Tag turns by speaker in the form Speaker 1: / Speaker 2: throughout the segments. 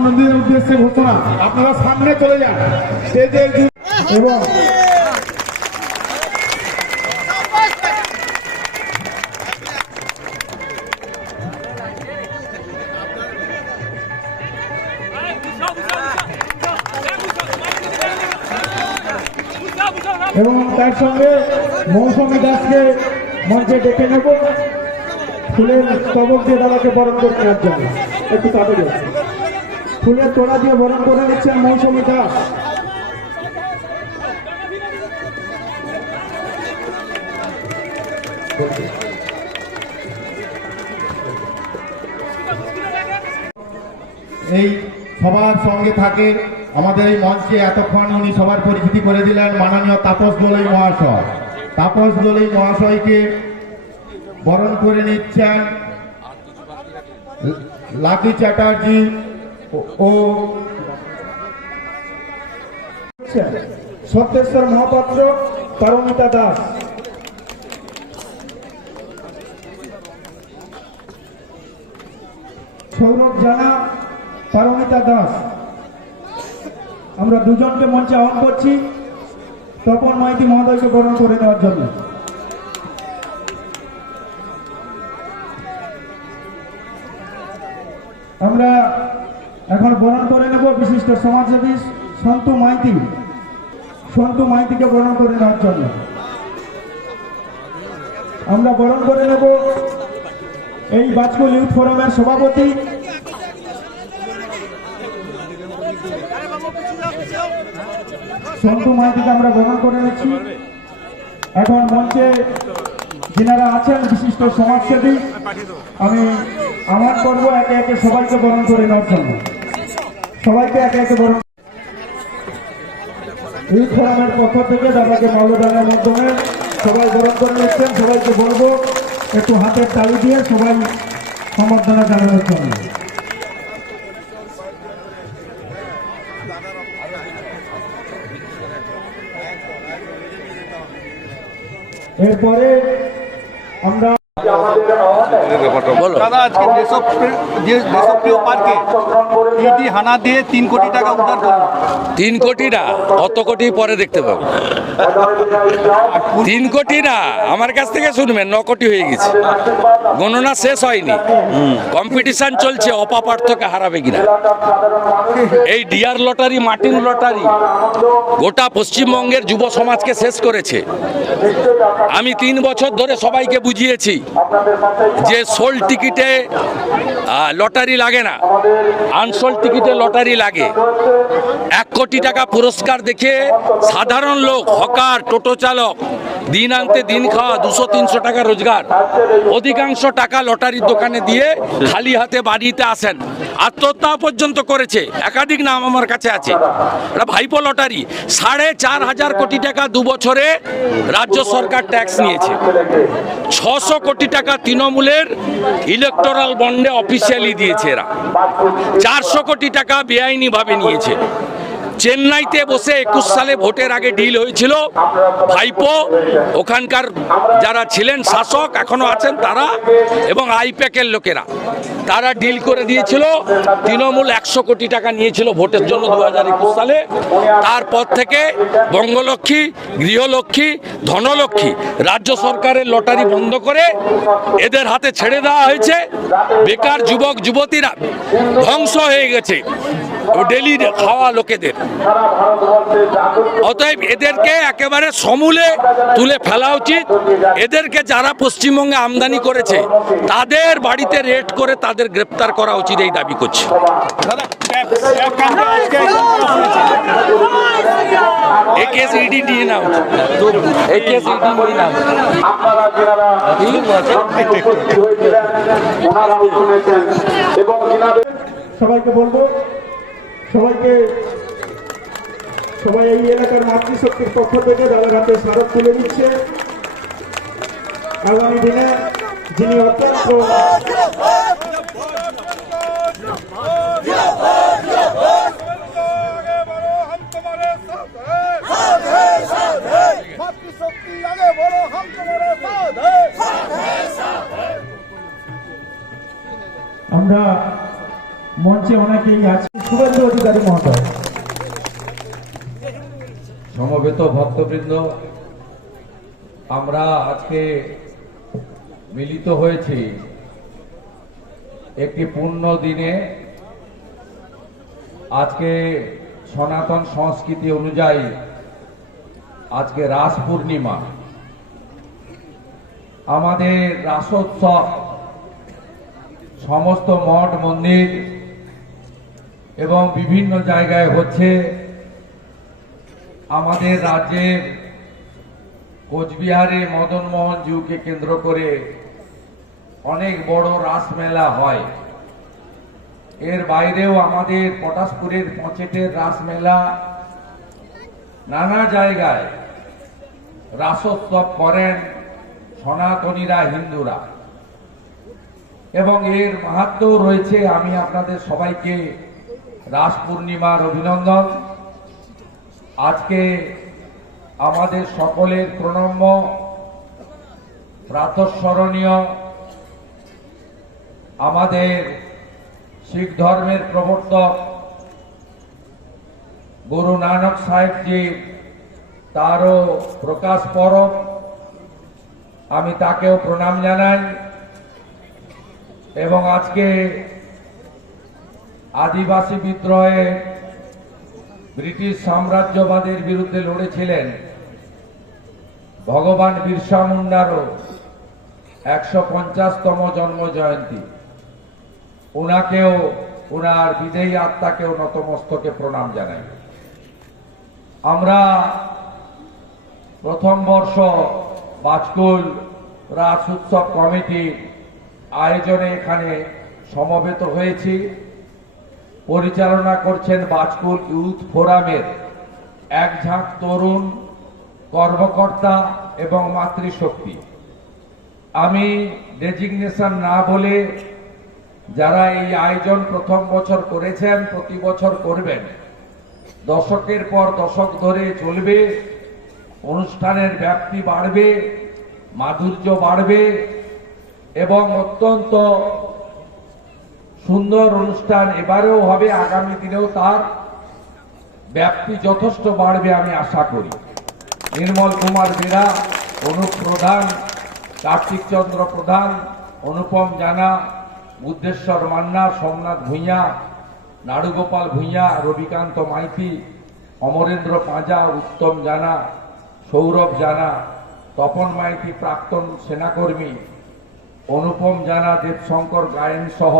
Speaker 1: ভক্তবৃন্দদের উদ্দেশ্যে ঘোষণা। আপনারা সামনে চলে যান। স্টেজের এবং এবং তার সঙ্গে মৌসুমী দাসকে মঞ্চে ডেকে নেব। ফুলের স্তবক দিয়ে দাদাকে বরণ করে নেওয়ার জন্য। একটু তাড়াতাড়ি ফুলের তোড়া দিয়ে বরণ করে নিচ্ছেন মৌসুমী দাস।
Speaker 2: এই সবার সঙ্গে থাকে আমাদের এই মঞ্চে এতক্ষণ উনি সবার পরিচিতি করে দিলেন মাননীয় তাপস দোলই মহাশয়। তাপস দোলই মহাশয়কে বরণ করে নিচ্ছেন লাকি চ্যাটার্জি ও
Speaker 1: সত্যেশ্বর মহাপাত্র দাস। সৌরভ জানা পারমিতা দাস। আমরা দুজনকে মঞ্চে আহ্বান করছি তপন মাইতি মহোদয়কে বরণ করে দেওয়ার জন্য আমরা এখন বরণ করে নেব বিশিষ্ট সমাজসেবী সন্তু মাইতি। সন্তু মাইতিকে বরণ করে নেওয়ার জন্য। আমরা বরণ করে নেব এই বাজকুল ইউথ ফোরামের সভাপতি। সন্তু মাইতিকে আমরা বরণ করে নিচ্ছি। এখন মঞ্চে যিনারা আছেন বিশিষ্ট সমাজসেবী, আমি আমার করব একে একে সবাইকে বরণ করে নেওয়ার জন্য। সবাইকে একে একে বরণ এই ফোরামের পক্ষ থেকে দাদাকে মাল্যদানের মাধ্যমে সবাই বরণ করে নিচ্ছেন সবাইকে বলব একটু হাতের তালি দিয়ে সবাই সম্বর্ধনা জানানোর জন্য। এরপরে আমরা
Speaker 3: দাদা আজকে দেশপ্রিয় যে- দেশপ্রিয় পার্কে ইডি হানা দিয়ে তিন কোটি টাকা উদ্ধার করল
Speaker 4: তিন কোটি না, অত কোটি পরে দেখতে পাবো। তিন কোটি না, আমার কাছ থেকে শুনবেন, ন কোটি হয়ে গেছে। গণনা শেষ হয়নি। কম্পিটিশন চলছে অপাপার্থকে হারাবে কিনা। এই ডিয়ার লটারি, মার্টিন লটারি, গোটা পশ্চিমবঙ্গের যুব সমাজকে শেষ করেছে। আমি তিন বছর ধরে সবাইকে বুঝিয়েছি যে সোল টিকিটে লটারি লাগে না। আনসোল টিকিটে লটারি লাগে। এক কোটি টাকা পুরস্কার দেখে সাধারণ লোক, হকার, টোটো চালক, দিন আনতে দিন খাওয়া দুশো, তিনশো টাকা রোজগার। অধিকাংশ টাকা লটারির দোকানে দিয়ে খালি হাতে বাড়িতে আসেন। আত্মহত্যা পর্যন্ত করেছে। একাধিক নাম আমার কাছে আছে। ভাইপো লটারি। সাড়ে চার হাজার কোটি টাকা দু বছরে রাজ্য সরকার ট্যাক্স নিয়েছে। ছশো কোটি টাকা তৃণমূলের ইলেকটোরাল বন্ডে অফিসিয়ালি দিয়েছে এরা। চারশো কোটি টাকা বেআইনিভাবে নিয়েছে। চেন্নাইতে বসে একুশ সালে ভোটের আগে ডিল হয়েছিল। ভাইপো, ওখানকার যারা ছিলেন শাসক এখনও আছেন তারা এবং আইপ্যাকের লোকেরা। তারা ডিল করে দিয়েছিল, তৃণমূল একশো কোটি টাকা নিয়েছিল ভোটের জন্য দু হাজার একুশ সালে। তারপর থেকে বঙ্গলক্ষ্মী, গৃহলক্ষ্মী, ধনলক্ষ্মী রাজ্য সরকারের লটারি বন্ধ করে এদের হাতে ছেড়ে দেওয়া হয়েছে। বেকার যুবক, যুবতীরা ধ্বংস হয়ে গেছে। ডেলি খাওয়া লোকেদের। অতএব এদেরকে একেবারে সমূলে তুলে ফেলা উচিত। এদেরকে যারা পশ্চিমবঙ্গে আমদানি করেছে তাদের বাড়িতে রেড করে তাদের গ্রেপ্তার করা উচিত এই দাবি করছে।
Speaker 3: দাদা ট্যাপ ট্যাপ ক্যাম্পে আজকে একজন মারা পড়েছে।
Speaker 4: এই কেস ইডি নিয়ে নাও এই কেস ইডি নিয়ে নাও।
Speaker 5: আপনারা যারা উপস্থিত হয়েছিলেন ওনারাও শুনেছেন এবং
Speaker 1: সবাইকে বলব সবাইকে, সবাই এই এলাকার মাতৃশক্তির পক্ষ থেকে দাদার হাতে স্মারক তুলে দিচ্ছে। আগামী দিনে যিনি অত্যন্ত আমরা মঞ্চে অনেকেই আছি শুভেন্দু অধিকারী মহোদয়।
Speaker 4: সমবেত ভক্তবৃন্দ, আমরা আজকে মিলিত হয়েছি একটি পূর্ণ দিনে। আজকে সনাতন সংস্কৃতি অনুযায়ী আজকে রাস পূর্ণিমা। আমাদের রাসোৎসব, সমস্ত মঠ মন্দির এবং বিভিন্ন জায়গায় হচ্ছে আমাদের রাজ্যের কোচবিহারে মদনমোহন জিউকে কেন্দ্র করে অনেক বড় রাসমেলা হয়। এর বাইরেও আমাদের পটাশপুরের পঁচেটের রাসমেলা নানা জায়গায় রাসোৎসব করেন সনাতনীরা, হিন্দুরা। এবং এর মাহাত্ম রয়েছে, আমি আপনাদের সবাইকে রাস পূর্ণিমার অভিনন্দন। আজকে আমাদের সকলের প্রণম্য, প্রাতঃস্মরণীয়। আমাদের শিখ ধর্মের প্রবর্তক গুরু নানক সাহেবজির তারও প্রকাশ পরব। আমি তাকেও প্রণাম জানাই। এবং আজকে আদিবাসী বিদ্রোহে ব্রিটিশ সাম্রাজ্যবাদের বিরুদ্ধে লড়েছিলেন ভগবান বিরসা মুন্ডারও একশো পঞ্চাশতম জন্ম জয়ন্তী। ওনাকেও ওনার বিদেয়ী আত্মাকেও নতমস্তকে প্রণাম জানাই। আমরা প্রথম বর্ষ বাজকুল রাস উৎসব কমিটির আয়োজনে এখানে সমবেত হয়েছি। পরিচালনা করছেন বাজকুল ইউথ ফোরামের এক ঝাঁক তরুণ, কর্মকর্তা এবং মাতৃশক্তি। আমি ডেজিগনেশন না বলে যারা এই আয়োজন প্রথম বছর করেছেন, প্রতি বছর করবেন। দশকের পর দশক ধরে চলবে, অনুষ্ঠানের ব্যাপ্তি বাড়বে, মাধুর্য বাড়বে এবং অত্যন্ত সুন্দর অনুষ্ঠান, এবারেও হবে, আগামী দিনেও তার ব্যাপ্তি যথেষ্ট বাড়বে আমি আশা করি। নির্মল কুমার বেরা, অনুপ প্রধান, কার্তিক চন্দ্র প্রধান, অনুপম জানা, বুদ্ধেশ্বর মান্না, সোমনাথ ভূঁইয়া, নাড়ুগোপাল ভূঁইয়া, রবিকান্ত মাইতি, অমরেন্দ্র পাঁজা, উত্তম জানা, সৌরভ জানা, তপন মাইতি, প্রাক্তন সেনাকর্মী, অনুপম জানা, দেবশঙ্কর গায়েন সহ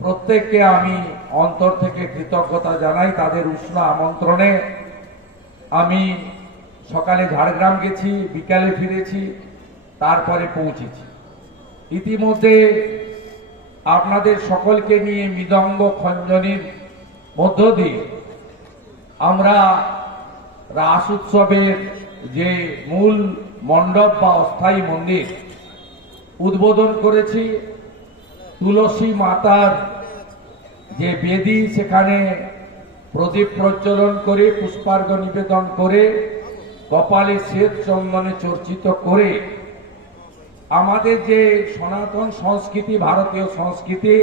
Speaker 4: প্রত্যেককে আমি অন্তর থেকে কৃতজ্ঞতা জানাই তাদের উষ্ণ আমন্ত্রণে। আমি সকালে ঝাড়গ্রাম গেছি, বিকালে ফিরেছি, তারপরে পৌঁছেছি। ইতিমধ্যে আপনাদের সকলকে নিয়ে মৃদঙ্গ খঞ্জনির মধ্য দিয়ে আমরা রাস উৎসবের যে মূল মণ্ডপ বা অস্থায়ী মন্দির উদ্বোধন করেছি। তুলসী মাতার যে বেদি, সেখানে প্রদীপ প্রজ্বলন করে, পুষ্পার্ঘ নিবেদন করে, কপালে শ্বেত চন্দনে চর্চিত করে, আমাদের যে সনাতন সংস্কৃতি, ভারতীয় সংস্কৃতি,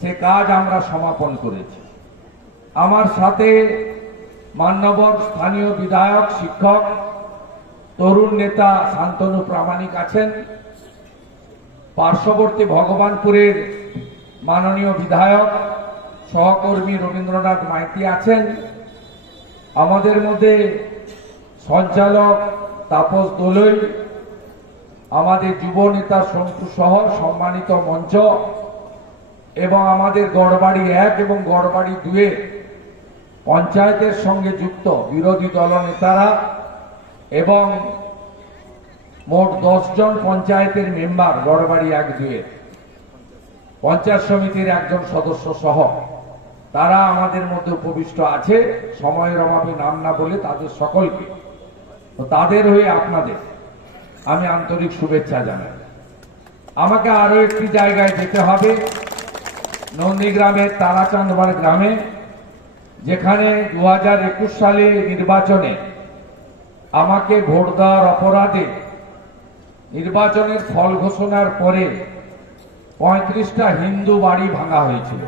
Speaker 4: সে কাজ আমরা সমাপন করেছি। আমার সাথে মান্যবর স্থানীয় বিধায়ক, শিক্ষক, তরুণ নেতা শান্তনু প্রামাণিক আছেন। পার্শ্ববর্তী ভগবানপুরের মাননীয় বিধায়ক সহকর্মী রবীন্দ্রনাথ মাইতি আছেন। আমাদের মধ্যে সঞ্চালক তাপস দোলই, আমাদের যুব নেতা সন্তু সহ সম্মানিত মঞ্চ এবং আমাদের গড়বাড়ি এক এবং গড়বাড়ি দুয়ে পঞ্চায়েতের সঙ্গে যুক্ত বিরোধী দল নেতারা এবং মোট জন পঞ্চায়েতের মেম্বার গড়বাড়ি এক দুয়ে। পঞ্চায়েত সমিতির একজন সদস্য সহ। তারা আমাদের মধ্যে উপবিষ্ট আছে, সময়ের অভাবে নাম না বলে তাদের সকলকে। তো তাদের হয়ে আপনাদের আমি আন্তরিক শুভেচ্ছা জানাই। আমাকে আরও একটি জায়গায় যেতে হবে, নন্দীগ্রামের তারাচাঁদবার গ্রামে, যেখানে দু হাজার একুশ সালে নির্বাচনে আমাকে ভোট দেওয়ার অপরাধে নির্বাচনের ফল ঘোষণার পরে পঁয়ত্রিশটা হিন্দু বাড়ি ভাঙা হয়েছিল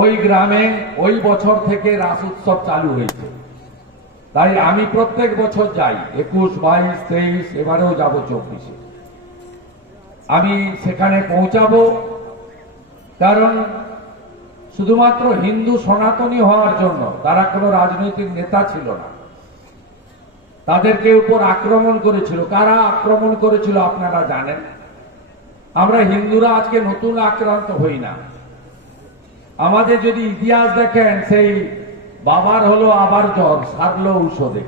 Speaker 4: ওই গ্রামে ওই বছর থেকে রাস উৎসব চালু হয়েছে। তাই আমি প্রত্যেক বছর যাই, একুশ, বাইশ, তেইশ, এবারেও যাব চব্বিশে। আমি সেখানে পৌঁছাবো, কারণ শুধুমাত্র হিন্দু সনাতনী হওয়ার জন্য তারা কোনো রাজনৈতিক নেতা ছিল না। তাদেরকে উপর আক্রমণ করেছিল। কারা আক্রমণ করেছিল আপনারা জানেন? আমরা হিন্দুরা আজকে নতুন আক্রান্ত হই না। আমাদের যদি ইতিহাস দেখেন, সেই বাবার হলো আবার জ্বর, সারলো ঔষধে।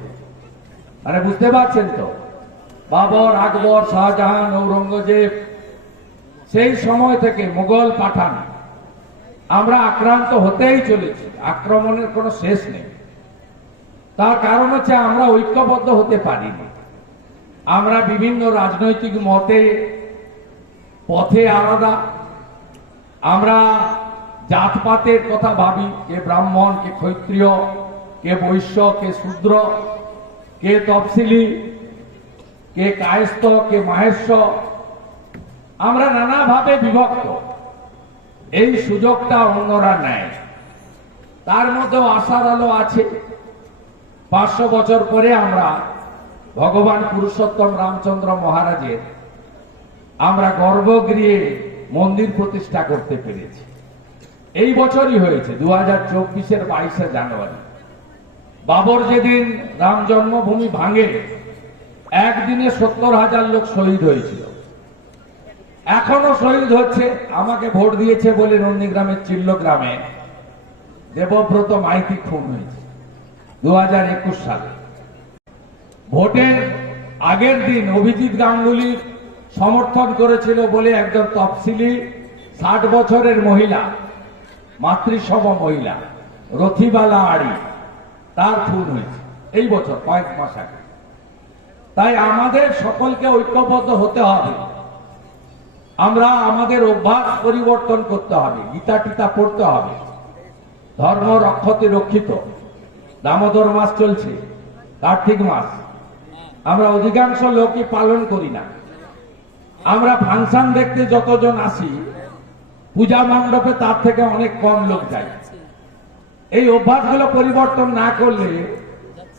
Speaker 4: মানে বুঝতে পারছেন তো? বাবর, আকবর, শাহজাহান, ঔরঙ্গজেব, সেই সময় থেকে মুঘল পাঠান। আমরা আক্রান্ত হতেই চলেছি। আক্রমণের কোনো শেষ নেই। তার কারণ হচ্ছে আমরা ঐক্যবদ্ধ হতে পারিনি। আমরা বিভিন্ন রাজনৈতিক মতে, পথে আলাদা। আমরা জাতপাতের কথা ভাবি, কে ব্রাহ্মণ, কে ক্ষত্রিয়, কে বৈশ্য, কে শূদ্র, কে তফসিলি, কে কায়স্থ, কে মাহেশ্ব। আমরা নানাভাবে বিভক্ত। এই সুযোগটা অন্যরা নেয়। তার মধ্যেও আশার আলো আছে। পাঁচশো বছর পরে আমরা ভগবান পুরুষোত্তম রামচন্দ্র মহারাজের আমরা গর্ভগৃহে মন্দির প্রতিষ্ঠা করতে পেরেছি। এই বছরই হয়েছে দু হাজার চব্বিশের বাইশে জানুয়ারি। বাবর যেদিন রাম জন্মভূমি ভাঙে, একদিনে সত্তর হাজার লোক শহীদ হয়েছিল। এখনও শহীদ হচ্ছে, আমাকে ভোট দিয়েছে বলে নন্দীগ্রামের চিল্ল গ্রামে দেবব্রত মাইতি খুন হয়েছে। দু হাজার একুশ সালে। ভোটের আগের দিন অভিজিৎ সমর্থন করেছিল বলে একজন তফসিলি ষাট বছরের মহিলা, মাতৃসম মহিলা, রথিবালা আড়ি, তার খুন হয়েছে এই বছর, কয়েক মাস আগে। তাই আমাদের সকলকে ঐক্যবদ্ধ হতে হবে। আমরা আমাদের অভ্যাস পরিবর্তন করতে হবে, গীতা টিতা পড়তে হবে। ধর্ম রক্ষতে রক্ষিত। দামোদর মাস চলছে, কার্তিক মাস। আমরা অধিকাংশ লোকই পালন করি না। আমরা ফাংশন দেখতে যতজন আসি, পূজা মণ্ডপে তার থেকে অনেক কম লোক যায়। এই অভ্যাসগুলো পরিবর্তন না করলে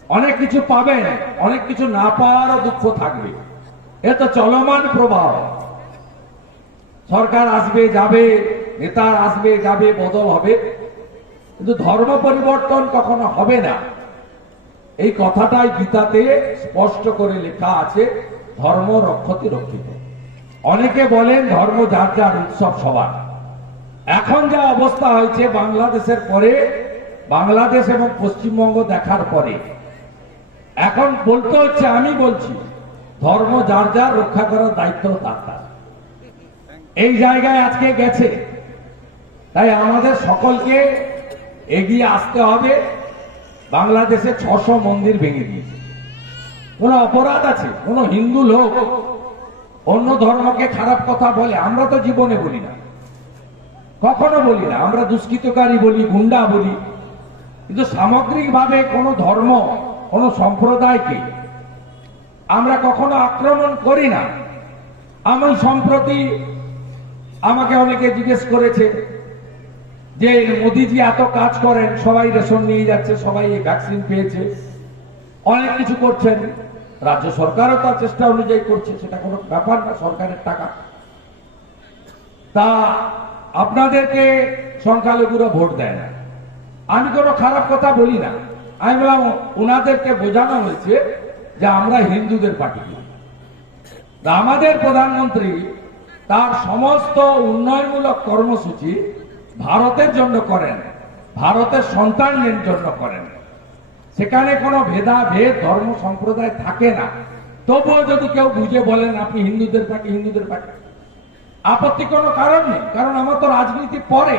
Speaker 4: অনেক কিছু পাবেন অনেক কিছু না পাওয়ারও দুঃখ থাকবে। এ তো চলমান প্রবাহ। সরকার আসবে, যাবে নেতার আসবে, যাবে, বদল হবে। কিন্তু ধর্ম পরিবর্তন কখনো হবে না। এই কথাটাই গীতাতে স্পষ্ট করে লেখা আছে, ধর্ম রক্ষতে রক্ষিত। অনেকে বলেন ধর্ম যার যার উৎসব সবার। এখন যা অবস্থা হয়েছে বাংলাদেশের পরে, বাংলাদেশ এবং পশ্চিমবঙ্গ দেখার পরে। এখন বলতে হচ্ছে, আমি বলছি, ধর্ম যার যার রক্ষা করার দায়িত্ব তার তার। এই জায়গায় আজকে গেছে। তাই আমাদের সকলকে এগিয়ে আসতে হবে। বাংলাদেশে ছশো মন্দির ভেঙে দিয়েছে। কোন অপরাধ আছে? কোন হিন্দু লোক অন্য ধর্মকে খারাপ কথা বলে? আমরা তো জীবনে বলি না। কখনো বলি না। আমরা দুষ্কৃতকারী বলি, গুন্ডা বলি। কিন্তু সামগ্রিকভাবে কোনো ধর্ম, কোনো সম্প্রদায়কে আমরা কখনো আক্রমণ করি না। আমি সম্প্রতি আমাকে অনেকে জিজ্ঞেস করেছে যে মোদিজি এত কাজ করেন, সবাই রেশন নিয়ে যাচ্ছে, সবাই ভ্যাকসিন পেয়েছে। অনেক কিছু করছেন। রাজ্য সরকারও তার চেষ্টা অনুযায়ী করছে, সেটা কোনো ব্যাপার না, সরকারের টাকা। তা আপনাদেরকে সংখ্যালঘুরা ভোট দেয় না। আমি কোনো খারাপ কথা বলি না। আমি বললাম ওনাদেরকে বোঝানো হয়েছে যে আমরা হিন্দুদের পার্টি আমাদের প্রধানমন্ত্রী তার সমস্ত উন্নয়নমূলক কর্মসূচি ভারতের জন্য করেন, ভারতের সন্তানদের জন্য করেন। সেখানে কোনো ভেদাভেদ ধর্ম, সম্প্রদায় থাকে না। তবুও যদি কেউ বুঝে বলেন, আপনি হিন্দুদের পার্টি হিন্দুদের পার্টি। আপত্তি কোনো কারণ নেই, কারণ আমার তো রাজনীতি পরে।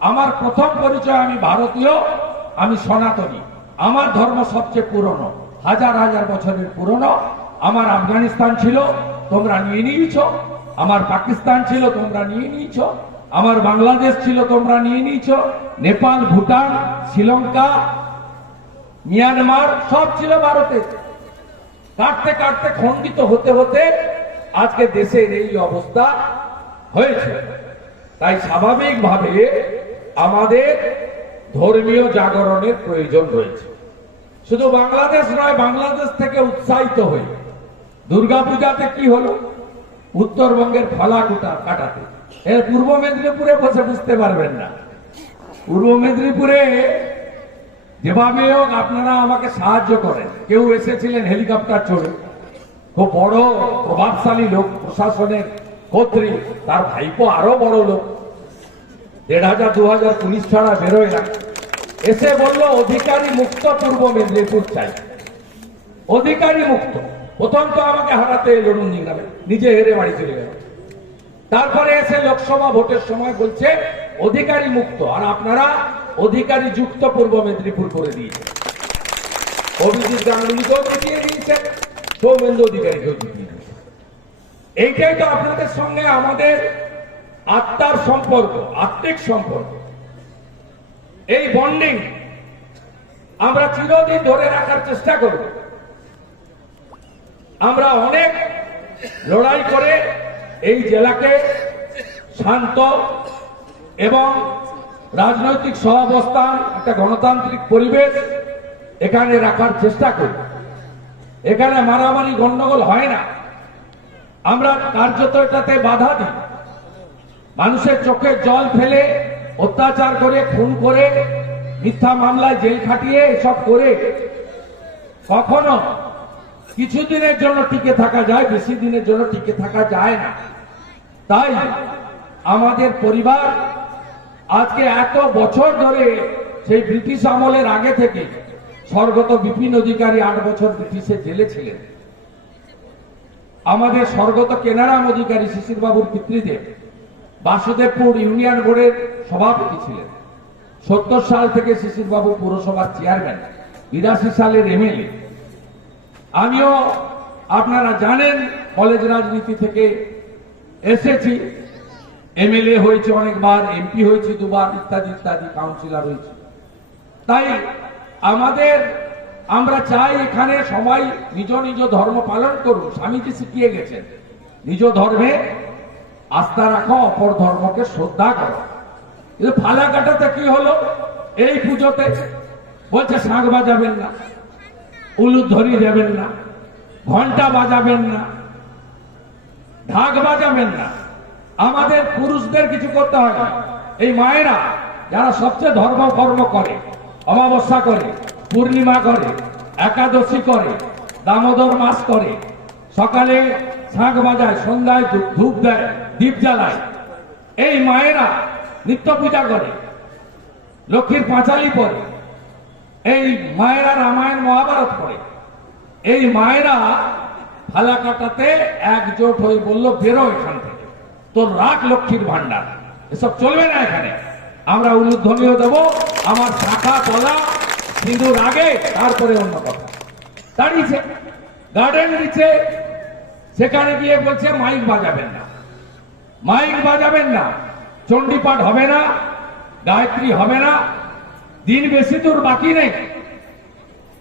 Speaker 4: আমার প্রথম পরিচয় আমি ভারতীয়, আমি সনাতনী। আমার ধর্ম সবচেয়ে পুরনো, হাজার হাজার বছরের পুরনো। আমার আফগানিস্তান ছিল, তোমরা নিয়ে নিয়েছ। আমার পাকিস্তান ছিল, তোমরা নিয়ে নিয়েছ। আমার বাংলাদেশ ছিল, তোমরা নিয়ে নিয়েছ। নেপাল, ভুটান, শ্রীলঙ্কা, মিয়ানমার, সব ছিল ভারতে। কাটতে কাটতে খণ্ডিত হতে হতে আজকে দেশের এই অবস্থা হয়েছে। তাই স্বাভাবিকভাবে আমাদের ধর্মীয় জাগরণের প্রয়োজন রয়েছে। শুধু বাংলাদেশ নয়, বাংলাদেশ থেকে উৎসাহিত হয়ে দুর্গাপূজাতে কি হলো? উত্তরবঙ্গের ফালাকুটা কাটাতে। এর পূর্ব মেদিনীপুরে বসে বুঝতে পারবেন না। পূর্ব মেদিনীপুরে যেভাবে হোক আপনারা আমাকে সাহায্য করেন। কেউ এসেছিলেন হেলিকপ্টার চড়ে। খুব বড়, প্রভাবশালী লোক, প্রশাসনের কর্ত্রী, তার ভাইপো আরও বড় লোক। দেড় হাজার, দু হাজার পুলিশ ছাড়া বেরোয় না। এসে বলল, অধিকারী মুক্ত পূর্ব মেদিনীপুর চাই। অধিকারী মুক্ত। প্রথম তো আমাকে হারাতে এলো নিজে হেরে বাড়ি চলে গেল। তারপরে এসে লোকসভা ভোটের সময় বলছে, অধিকারী মুক্ত। আর আপনারা অধিকারী যুক্ত পূর্ব মেদিনীপুর করে দিয়েছেন। অভিজিৎ গাঙ্গুলিকেও জিতিয়ে দিয়েছেন সৌমেন্দ্র অধিকারীকেও জিতিয়ে দিয়েছেন। এইটাই তো আপনাদের সঙ্গে আমাদের আত্মার সম্পর্ক, আত্মিক সম্পর্ক। এই বন্ডিং আমরা চিরদিন ধরে রাখার চেষ্টা করব। আমরা অনেক লড়াই করে এই জেলাকে শান্ত এবং রাজনৈতিক সহাবস্থান, একটা গণতান্ত্রিক পরিবেশ এখানে রাখার চেষ্টা করি। এখানে মারামারি, গন্ডগোল হয় না। আমরা কার্যত এটাতে বাধা দিই। মানুষের চোখে জল ফেলে, অত্যাচার করে, খুন করে, মিথ্যা মামলায় জেল খাটিয়ে এসব করে কখনো কিছুদিনের জন্য টিকে থাকা যায়, বেশি দিনের জন্য টিকে থাকা যায় না। তাই আমাদের পরিবার আজকে এত বছর ধরে সেই ব্রিটিশ আমলের আগে থেকে স্বর্গত বিপিন অধিকারী আট বছর ব্রিটিশে জেলে ছিলেন। আমাদের স্বর্গত কেনারাম অধিকারী শিশির বাবুর পিতৃদেব বাসুদেবপুর ইউনিয়ন বোর্ডের সভাপতি ছিলেন। সত্তর সাল থেকে শিশির বাবু পুরসভার চেয়ারম্যান, বিরাশি সালের এমএলএ। আমিও আপনারা জানেন, কলেজ রাজনীতি থেকে এসেছি। এমএলএ হয়েছে অনেকবার, এমপি হয়েছে দুবার, ইত্যাদি ইত্যাদি, কাউন্সিলর হয়েছে। তাই আমাদের, আমরা চাই এখানে সবাই নিজ নিজ ধর্ম পালন করুন। স্বামীজি শিখিয়ে গেছেন, নিজ ধর্মে আস্থা রাখো, অপর ধর্মকে শ্রদ্ধা করো। কিন্তু ফালাকাটাতে কি হলো? এই পুজোতে বলছে, শাঁখ বাজাবেন না। উলুধ্বনি দেবেন না ঘণ্টা বাজাবেন না, ঢাক বাজাবেন না। আমাদের পুরুষদের কিছু করতে হয় না। এই মায়েরা যারা সবচেয়ে ধর্ম কর্ম করে, অমাবস্যা করে, পূর্ণিমা করে, একাদশী করে, দামোদর মাস করে, সকালে শাঁখ বাজায়, সন্ধ্যায় ধূপ- ধূপ দেয়, দীপ জ্বালায়, এই মায়েরা নিত্য পূজা করে, লক্ষ্মীর পাঁচালি পরে এই মায়েরা রামায়ণ মহাভারত পড়ে। এই মায়েরা ফালাকাটাতে একজোট হয়ে বলল, বেরো এখান থেকে। তোর রাখ লক্ষ্মীর ভান্ডার এসব চলবে না এখানে। আমরা উলুধ্বনিও দেব, আমার শাখা তলা সিঁদুর আগে, তারপরে অন্য কথা। দাঁড়িয়েছে গার্ডেন দিচ্ছে সেখানে গিয়ে বলছে, মাইক বাজাবেন না। মাইক বাজাবেন না। চণ্ডীপাঠ হবে না, গায়ত্রী হবে না। দিন বেশি দূর বাকি নেই।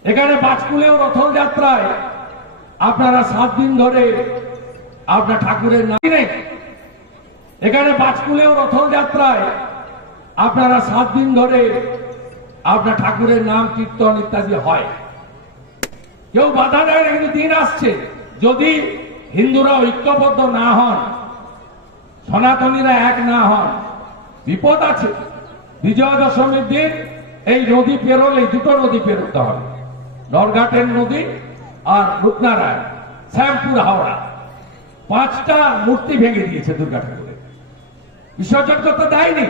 Speaker 4: এখানে বাজকুলেও রথল যাত্রায় আপনারা সাত দিন ধরে আপনার ঠাকুরের নাম নেই। এখানে বাজকুলেও রথল যাত্রায় আপনারা সাত দিন ধরে আপনার ঠাকুরের নাম, কীর্তন ইত্যাদি হয়। কেউ বাধা দেয় না, কিন্তু দিন আসছে। যদি হিন্দুরা ঐক্যবদ্ধ না হন, সনাতনীরা এক না হন, বিপদ আছে। বিজয়া দশমীর দিন এই নদী পেরোলে দুটো নদী পেরোতে হবে। নরঘাটের নদী আর রূপনারায়ণ, শ্যামপুর হাওড়া। পাঁচটা মূর্তি ভেঙে দিয়েছে দুর্গা ঠাকুরের বিসর্জন করতে দেয়নি।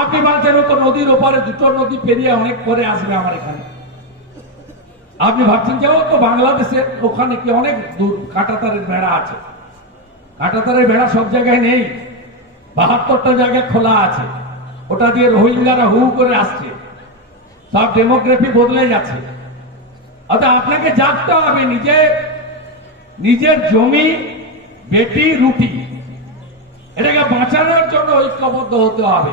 Speaker 4: আপনি ও তো নদীর ওপারে দুটো নদী পেরিয়ে অনেক পরে আসবে আমার এখানে। আপনি ভাবছেন যে তো বাংলাদেশের ওখানে কি অনেক দূর কাটাতারের বেড়া আছে? কাটাতারের বেড়া সব জায়গায় নেই। বাহাত্তরটা জায়গায় খোলা আছে। ওটা দিয়ে রোহিঙ্গারা হু করে আসছে। সব ডেমোগ্রাফি বদলে যাচ্ছে অর্থাৎ আপনাকে জানতে হবে নিজে। নিজের জমি, বেটি, রুটি, এটাকে বাঁচানোর জন্য ঐক্যবদ্ধ হতে হবে।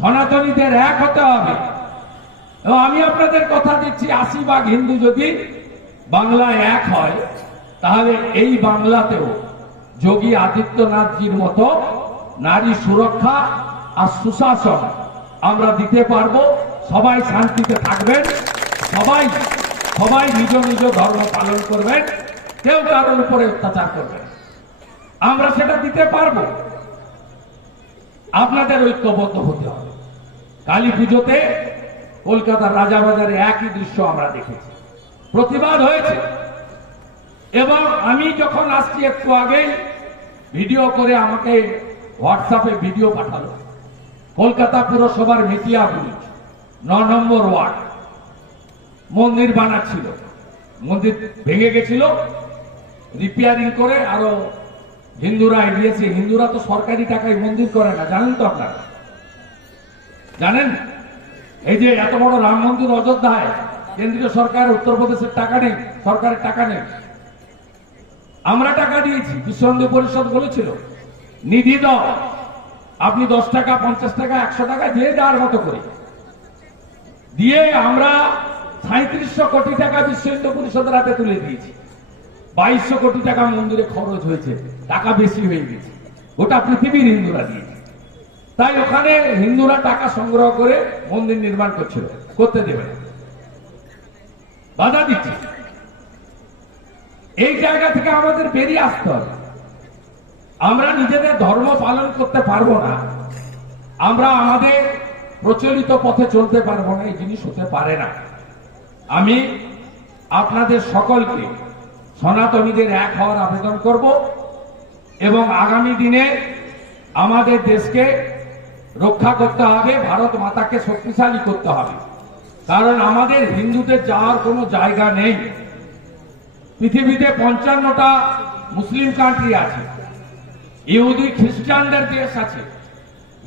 Speaker 4: সনাতনীদের এক হতে হবে। এবং আমি আপনাদের কথা দিচ্ছি, আশি ভাগ হিন্দু যদি বাংলায় এক হয়, তাহলে এই বাংলাতেও যোগী আদিত্যনাথজির মতো নারী সুরক্ষা আর সুশাসন আমরা দিতে পারব। সবাই শান্তিতে থাকবেন। সবাই সবাই নিজ নিজ ধর্ম পালন করবেন। কেউ কারোর উপরে অত্যাচার করবেন। আমরা সেটা দিতে পারব। আপনাদের ঐক্যবদ্ধ হতে হবে। কালী পুজোতে কলকাতার রাজাবাজারে একই দৃশ্য আমরা দেখেছি। প্রতিবাদ হয়েছে। এবং আমি যখন আসছি একটু আগেই, ভিডিও করে আমাকে হোয়াটসঅ্যাপে ভিডিও পাঠালো। কলকাতা পুরসভার মিটিয়া ব্রিজ ন নম্বর ওয়ার্ড। মন্দির বানাচ্ছিল। মন্দির ভেঙে গেছিল। রিপেয়ারিং করে আরও হিন্দুরা এগিয়েছে। হিন্দুরা তো সরকারি টাকায় মন্দির করে না, জানেন তো আপনারা? জানেন? এই যে এত বড় রাম মন্দির অযোধ্যায়, কেন্দ্রীয় সরকার, উত্তরপ্রদেশের টাকা নেই, সরকারের টাকা নেই। আমরা টাকা দিয়েছি বিশ্ব হিন্দু পরিষদ বলেছিল, নিধি দাও। আপনি দশ টাকা, পঞ্চাশ টাকা, একশো টাকা দিয়ে দেওয়ার মতো করে। দিয়ে আমরা সাঁত্রিশশো কোটি টাকা বিশ্ব হিন্দু পরিষদের হাতে তুলে দিয়েছি। বাইশশো কোটি টাকা মন্দিরে খরচ হয়েছে, টাকা বেশি হয়ে গেছে। গোটা পৃথিবীর হিন্দুরা দিয়েছে। তাই ওখানে হিন্দুরা টাকা সংগ্রহ করে মন্দির নির্মাণ করছিল, করতে দেবে না। বাধা দিচ্ছে। এই জায়গা থেকে আমাদের বেরিয়ে আসতে হবে। আমরা নিজেদের ধর্ম পালন করতে পারব না। আমরা আমাদের প্রচলিত পথে চলতে পারব না, এই জিনিস হতে পারে না। আমি আপনাদের সকলকে সনাতনীদের এক হওয়ার আবেদন করব এবং আগামী দিনে আমাদের দেশকে রক্ষা করতে হবে, ভারত মাতাকে শক্তিশালী করতে হবে। কারণ আমাদের হিন্দুদের যাওয়ার কোনো জায়গা নেই। পৃথিবীতে পঞ্চান্নটা মুসলিম কান্ট্রি আছে। ইহুদি, খ্রিস্টানদের দেশ আছে।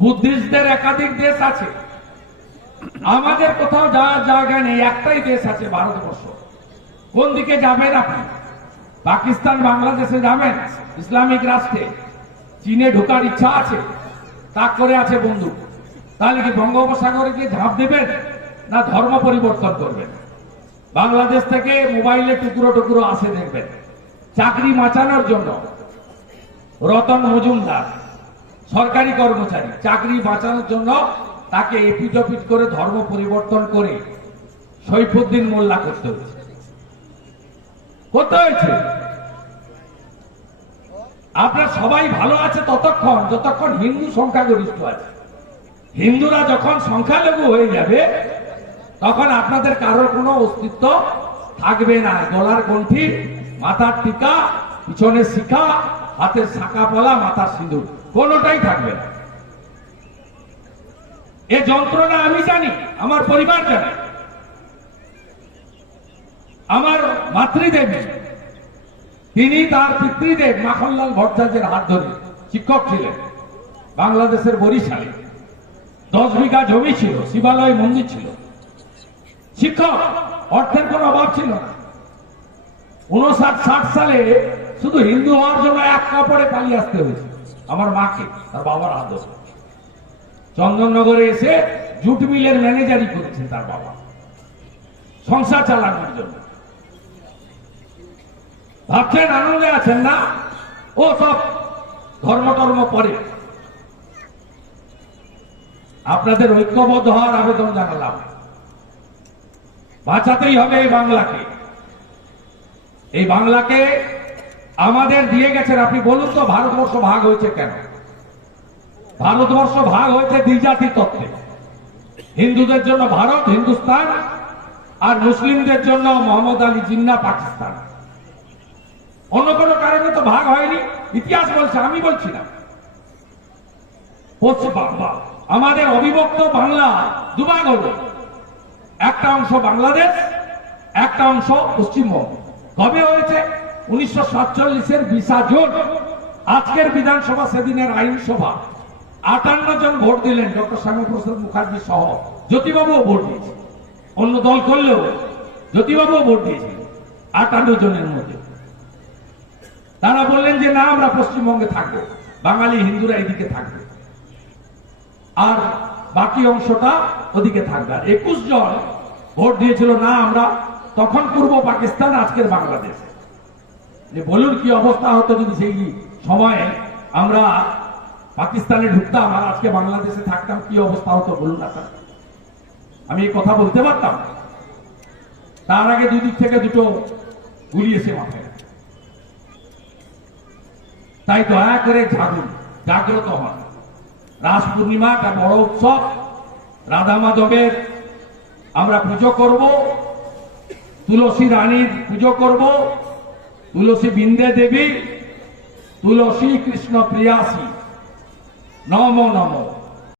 Speaker 4: বুদ্ধিস্টদের একাধিক দেশ আছে। আমাদের কোথাও যাওয়ার জায়গা নেই, একটাই দেশ আছে ভারতবর্ষ। কোন দিকে যাবেন আপনি? পাকিস্তান, বাংলাদেশে যাবেন? ইসলামিক রাষ্ট্রে? চীনে ঢোকার ইচ্ছা আছে? তাক করে আছে বন্ধু তাহলে কি বঙ্গোপসাগরে গিয়ে ঝাঁপ দেবেন? না ধর্ম পরিবর্তন করবেন? বাংলাদেশ থেকে মোবাইলে টুকরো টুকরো আসে দেখবেন। চাকরি বাঁচানোর জন্য। রতন মজুমদার, সরকারি কর্মচারী, চাকরি বাঁচানোর জন্য তাকে এপিটপিট করে ধর্ম পরিবর্তন করে সৈফুদ্দিন মোল্লা করতে হয়েছে। করতে হয়েছে। আপনার সবাই ভালো আছে ততক্ষণ, যতক্ষণ হিন্দু সংখ্যাগরিষ্ঠ আছে। হিন্দুরা যখন সংখ্যালঘু হয়ে যাবে, তখন আপনাদের কারোর কোনো অস্তিত্ব থাকবে না। গলার গন্ঠি মাথার টিকা, পিছনে শিখা, হাতের শাঁকা পলা, মাথার সিঁদুর, কোনোটাই থাকবে না। এ যন্ত্রণা আমি জানি, আমার পরিবার জানে। আমার মাতৃদেবী তিনি তার পিতৃদেব মাখনলাল ভট্টাচার্যের হাত ধরে শিক্ষক ছিলেন, বাংলাদেশের বরিশালে। দশ বিঘা জমি ছিল, শিবালয় মন্দির ছিল। শিক্ষক, অর্থের কোনো অভাব ছিল না। উনষাট ষাট সালে শুধু হিন্দু হওয়ার জন্য এক কাপড়ে পালিয়ে আসতে হয়েছে, আমার মাকে, তার বাবার হাত ধরে। চন্দননগরে এসে জুট মিলের ম্যানেজারই করেছেন তার বাবা। সংসার চালানোর জন্য। ভাবছেন আনন্দে আছেন না? ও সব ধর্ম টর্ম পরে। আপনাদের ঐক্যবদ্ধ হওয়ার আবেদন জানালাম। বাঁচাতেই হবে এই বাংলাকে। এই বাংলাকে আমাদের দিয়ে গেছেন। আপনি বলুন তো, ভারতবর্ষ ভাগ হয়েছে কেন? ভারতবর্ষ ভাগ হয়েছে দ্বিজাতি তত্ত্বে। হিন্দুদের জন্য ভারত, হিন্দুস্তান, আর মুসলিমদের জন্য মোহাম্মদ আলী জিন্না পাকিস্তান। অন্য কোনো কারণে তো ভাগ হয়নি। ইতিহাস বলছে, আমি বলছি না আমাদের অবিভক্ত বাংলা দুভাগ হলো। একটা অংশ বাংলাদেশ, একটা অংশ পশ্চিমবঙ্গ। কবে হয়েছে? উনিশশো সাতচল্লিশের বিশা জুন। আজকের বিধানসভা সেদিনের আইনসভা। আটান্ন জন ভোট দিলেন ডক্টর শ্যামাপ্রসাদ মুখার্জি সহ জ্যোতিবাবুও ভোট দিয়েছে। অন্য দল করলেও জ্যোতিবাবুও ভোট দিয়েছে, আটান্ন জনের মধ্যে। তারা বললেন যে, না, আমরা পশ্চিমবঙ্গে থাকব, বাঙালি হিন্দুরা এদিকে থাকবে। আর বাকি অংশটা ওদিকে থাকবে। আর একুশ জন ভোট দিয়েছিল, না, আমরা তখন পূর্ব পাকিস্তান, আজকের বাংলাদেশ। বলুন কি অবস্থা হতো যদি সেই সময়ে আমরা পাকিস্তানে ঢুকতাম আর আজকে বাংলাদেশে থাকতাম, কি অবস্থা হতো বলুন আপনার আমি এই কথা বলতে পারতাম? তার আগে দুই দিক থেকে দুটো গুলি এসে মাথায় তাই দয়া করে জাগুন, জাগ্রত হন। রাস পূর্ণিমা একটা বড় উৎসব, রাধা মাধবের আমরা পুজো করব, তুলসী রানীর পুজো করব, তুলসী বিন্দে দেবী, তুলসী কৃষ্ণ প্রিয়াসী। নম নম